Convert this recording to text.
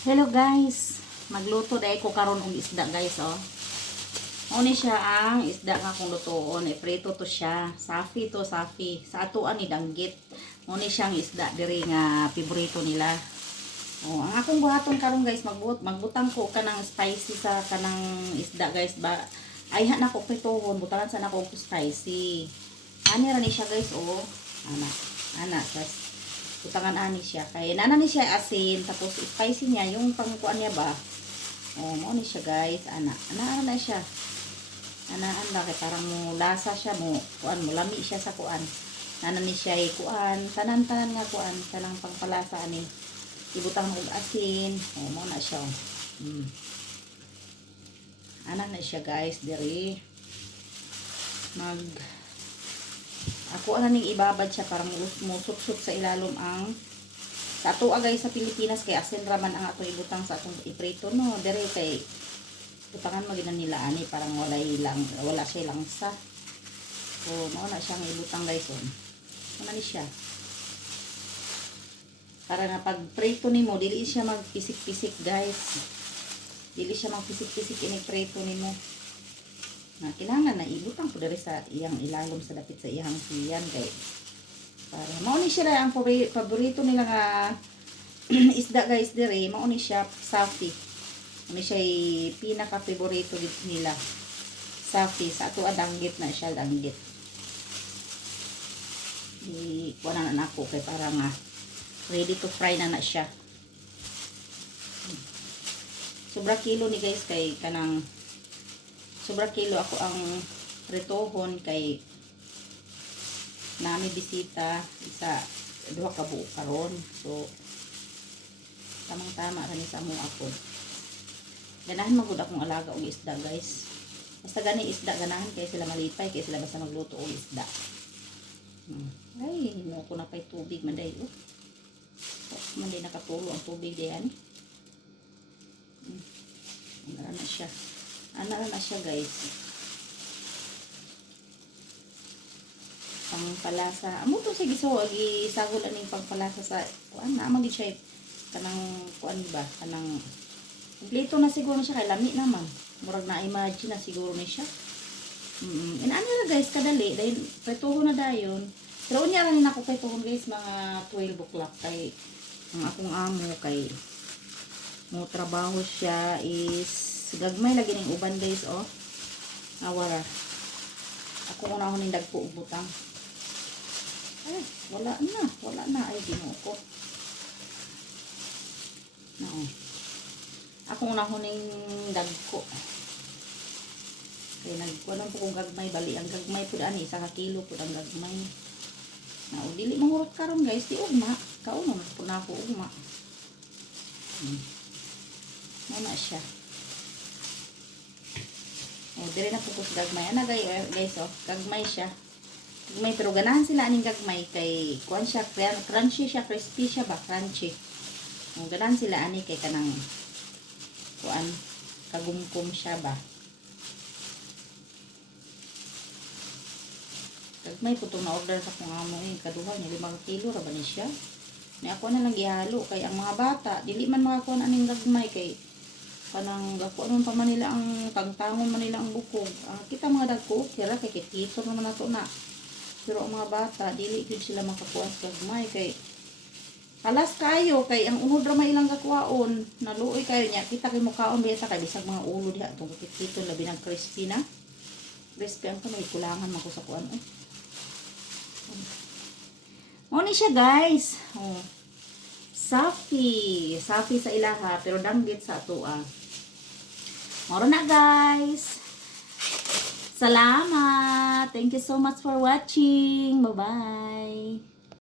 Hello guys, magluto dahil ko karon og isda guys oh. Oni siya ang isda nga kung lutoon, prito to siya. Safi to, safi. Sa atuan ni danggit. Oni siyang isda diri nga paborito nila. Oh, ang akong buhaton karon guys, magbutang ko kanang spicy sa kanang isda guys ba. Ay na ko pritohon, butangan sa nako spicy. Ani ra ni siya guys oh. Ana, guys. Butangan ani siya kay nana ni siya asin tapos spicy niya yung pangkuan niya ba. Oh, mo ni siya guys, ana na siya. Anaan ba kay parang mo lasa siya mo kuan mo lami siya sa kuan. Nana ni siya kuan, tanan-tanan nga kuan, kanang pangpalasa ani. Ibutang og asin. Oh, mo na siya. Ana na siya guys diri. Ako ning ibabad siya para musut-sut sa ilalom ang sa ato guys sa Pilipinas kay asin raman ang ato ibutang sa atong iprito no dire kay butangan mo ginan nila ani parang wala siya langsa. So mao na siyang ibutang guys on. Ano ni siya? Para na pag prito nimo dili siya magpisik-pisik guys. Dili siya magpisik-pisik ini prito nimo. Na kailangan na ibutang po diri sa iyang ilalom sa dapit sa iyang siyan kay para mao ni siya ang paborito nila nga isda guys diri mao ni siya safi. Mao ni siya pinaka paborito dito nila. Safi sa ato danggit na siya danggit. Di kuana na ako kay para nga ready to fry na siya. Sobra kilo ni guys kay kanang sobra kilo ako ang pritohon kay nami bisita isa duha ka buok karon. So tamang-tama ra ni sa amo ako. Ganahan magud akong alaga og isda guys. Basta gani isda ganahan kay sila malipay kay sila basta magluto og isda. Ay, mo ko na pay tubig manday oh. Manday nakatulo ang tubig diyan. Ana na siya. Ana na siya guys. Pangpalasa. Amo to sige so gisagol aning pangpalasa sa kuan na magid siya kanang kuan ba kanang kompleto na siguro siya kay lami naman. Murag na imagine na siguro ni siya. Inani ra guys kadali dahil pretohon na dayon. Pero unya ra ni nako pretohon guys mga 12 o'clock kay ang akong amo kay mo trabaho siya is gagmay lagi ning uban guys oh. Awara. Ako una ning dagko og butang. Ay, wala na ay Ginoo ko. No. Ako una ning dagko. Kay nagkuan po kong gagmay bali ang gagmay pud ani 1 kilo pud ang gagmay. Na dili mangurot karon guys di ugma. Kauno na pud nako ugma. Muna siya. O, dire na pupos gagmay. Ana guys, oh, gagmay siya. Gagmay, pero ganahan sila aning gagmay kay kuan siya, crunchy siya, crispy siya ba, crunchy. O, ganahan sila ani kay kanang kuan, kagumkum siya ba. Gagmay po itong na-order sa kung amo kaduha niya, 5 kilo, raba ni siya. Ni ako na lang ihalo kay ang mga bata, dili man makakuan aning gagmay kay kanang gako anong pa manila ang tangtangon manila ang bukog. Kita mga dagko kira kay kitito naman nato na. Pero ang mga bata dili gid sila makakuha sa gagmay kay alas kayo kay ang unod ra may ilang gakwaon naluoy kayo niya kita kay mukaon beta kay bisag mga ulo diha tong kitito labi ng crispy na. Crispy ang kamay kulangan man ko sa kuan eh. Mo ni siya guys. Oh. Safi sa ilaha pero danggit sa atoa. Moro na guys. Salamat. Thank you so much for watching. Bye-bye.